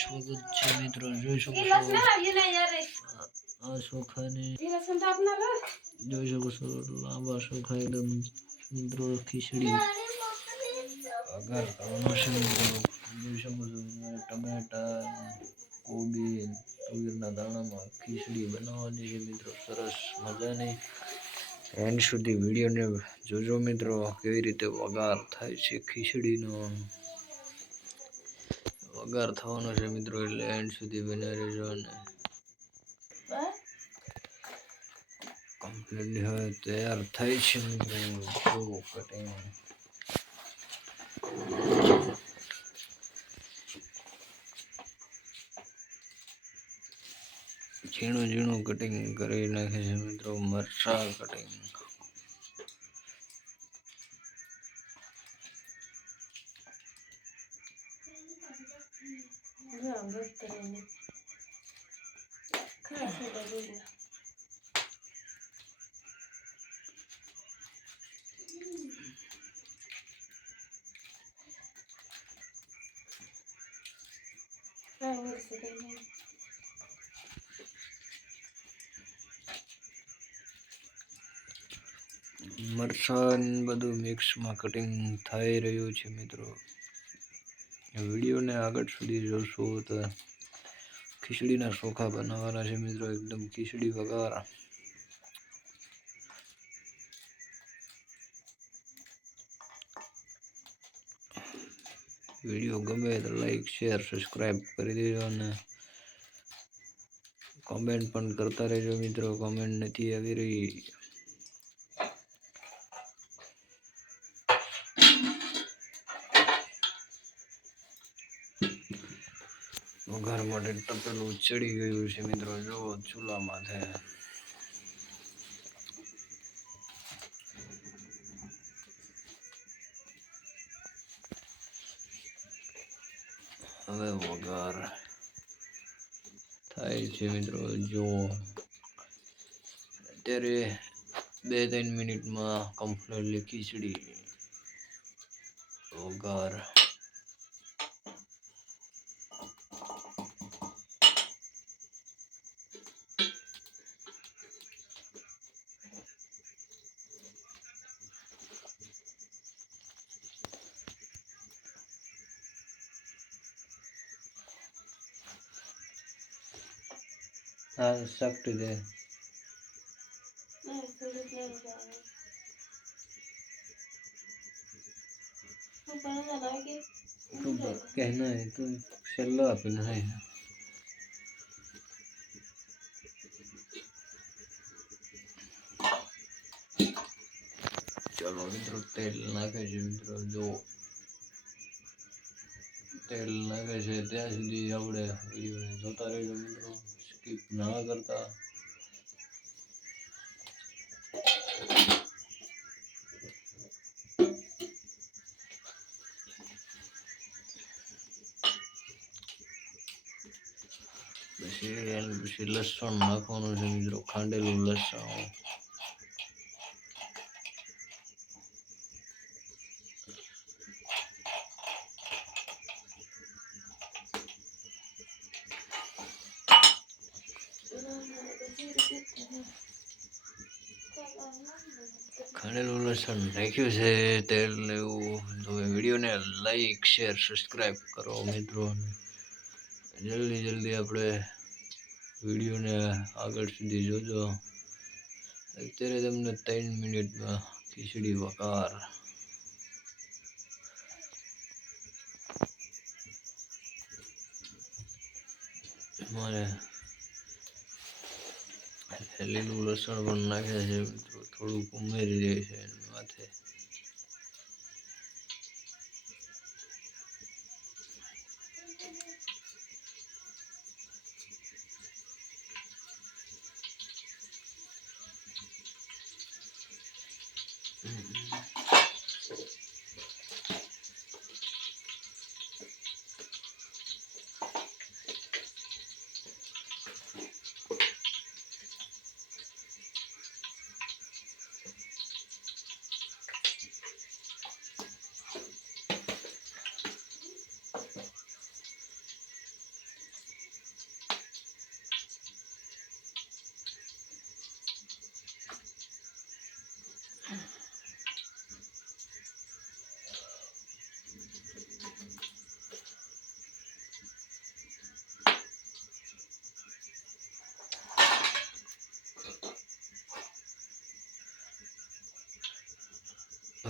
સ્વાગત છે મિત્રો? જોઈ શકો છો. આ ચોખાની જોઈ શકો છો લાંબા ચોખા એકદમ મિત્રો ખીચડી. વઘાર કરવાનો જોઈ શકો છો ટમેટા કોબી તુવેરના દાણામાં ખીચડી બનાવવાની છે મિત્રો. સરસ મજાની. એન્ડ સુધી વિડીયોને જોજો મિત્રો કેવી રીતે વઘાર થાય છે ખીચડીનો. વઘાર થવાનો છે મિત્રો, એટલે એન્ડ સુધી બને રહેજો અને કમ્પ્લીટ હવે તૈયાર થઈ છે મિત્રો કટિંગ. ઝીણું ઝીણું કટિંગ કરી નાખે છે મિત્રો, મરચા કટિંગ મરચાં ને બધું મિક્સમાં કટિંગ થઈ રહ્યું છે મિત્રો. વિડીયોને આગળ સુધી જોશો તો ખીચડીના ચોખા બનાવવાના છે મિત્રો, એકદમ ખીચડી વગર. વીડિયો ગમે તો લાઈક શેર સબસ્ક્રાઈબ કરી દેજો અને કોમેન્ટ પણ કરતા રહેજો મિત્રો. કોમેન્ટ નથી આવી રહી. વઘાર માટે તપેલું ચડી ગયું છે મિત્રો. જો ચૂલા માથે હવે વઘાર થાય છે મિત્રો. જો અત્યારે બે ત્રણ મિનિટમાં કમ્પ્લેટલી ખીચડી. વઘાર. હા સખ્ત છે કહેના है તું છેલ્લો अपना है। ચલો મિત્રો તેલ નાખે છે મિત્રો જો તેલ લાગે છે, ત્યાં સુધી આપણે વિડીયોને જોતા રહેજો મિત્રો. સ્કીપ ના કરતા. પછી પછી લસણ નાખવાનું છે મિત્રો, ખાંડેલું લસણ. ખાંડેલું લસણ નાખ્યું છે, તેલ ને એવું તો વિડીયોને લાઈક શેર સબસ્ક્રાઈબ કરો મિત્રો. જલ્દી જલ્દી આપણે વિડીયોને આગળ સુધી જોજો. અત્યારે તમને ત્રણ મિનિટમાં ખીચડી વઘાર. મારે લીલું લસણ પણ નાખે છે મિત્રો. થોડુંક ઉમેરી દે છે માથે.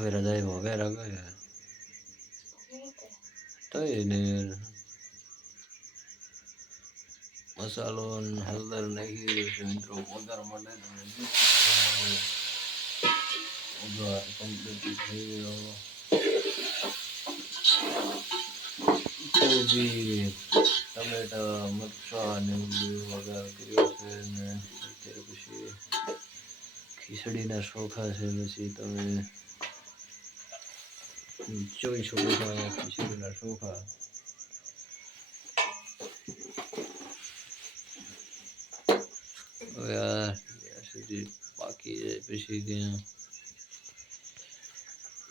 રજાઈમાં વેરા ગયા તઈ ને મસાલો હળદર નાખી છે મિત્રો વઘાર માટે વઘાર કમ્પ્લીટ થઈ ગયો કોબી ટમેટા મરચાં અને વઘાર કર્યો છે ને અત્યારે પછી ખીચડીના શોખા છે પછી તમે જોઈ શકો સુધી બાકી જાય પછી ત્યાં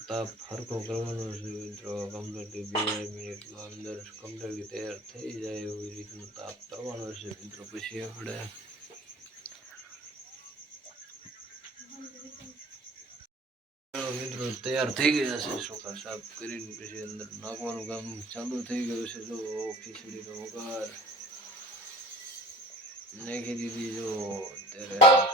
તાપ હરખો કરવાનો છે મિત્રો કમ્પ્લીટલી બે મિનિટમાં અંદર કમ્પ્લીટલી તૈયાર થઈ જાય એવી રીતનું તાપ કરવાનો છે મિત્રો પછી આપણે મિત્રો, તૈયાર થઈ ગયા છે. ચોખા સાફ કરીને પછી અંદર નાખવાનું કામ ચાલુ થઈ ગયું છે. જો ખીચડીનો વઘાર નાખી દીધી, જો અત્યારે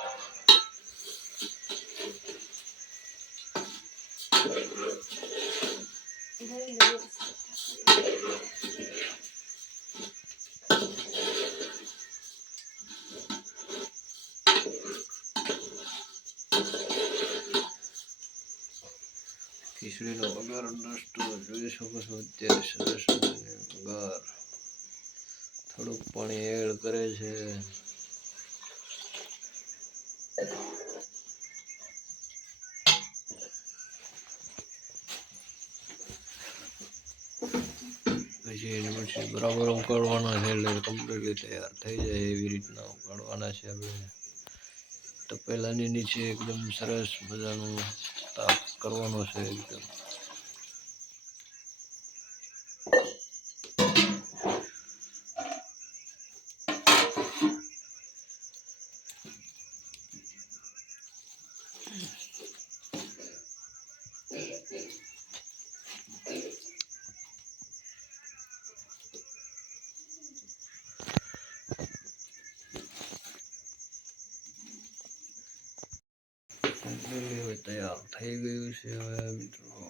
ખીચડીનો વઘાર ડસ્ટ જોઈ શકો છો અત્યારે સરસ વઘાર થોડુંક પાણી એડ કરે છે. પછી એની પછી બરાબર ઉકાળવાના છે એટલે કમ્પ્લીટલી તૈયાર થઈ જાય એવી રીતના ઉકાળવાના છે આપણે તપેલાની નીચે એકદમ સરસ મજાનું તાપ કરવાનો છે એકદમ કમ્પ્લીટલી હવે તૈયાર થઈ ગયું છે હવે મિત્રો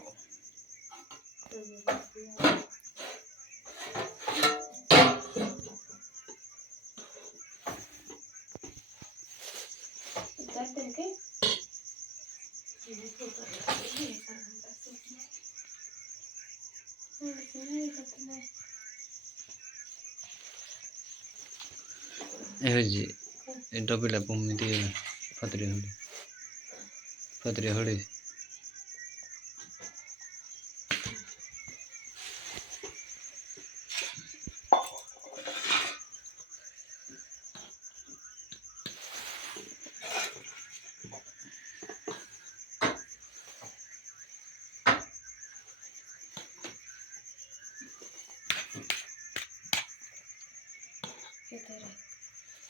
હેજી એ ટપેલા પમ્મી તે ફતરી હળી ફતરી હળી કરી ફતરે હળે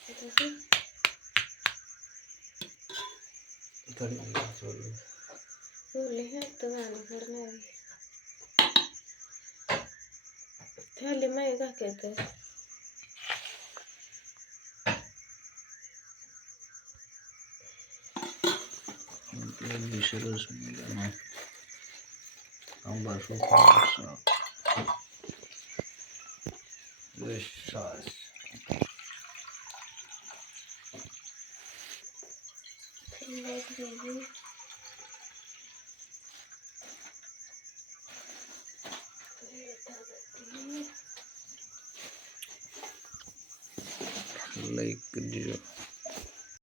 Thank you. પેલી સરસ મજાનો આંબા ચોખાનું શાક with sauce. લાઈક કરી દીજો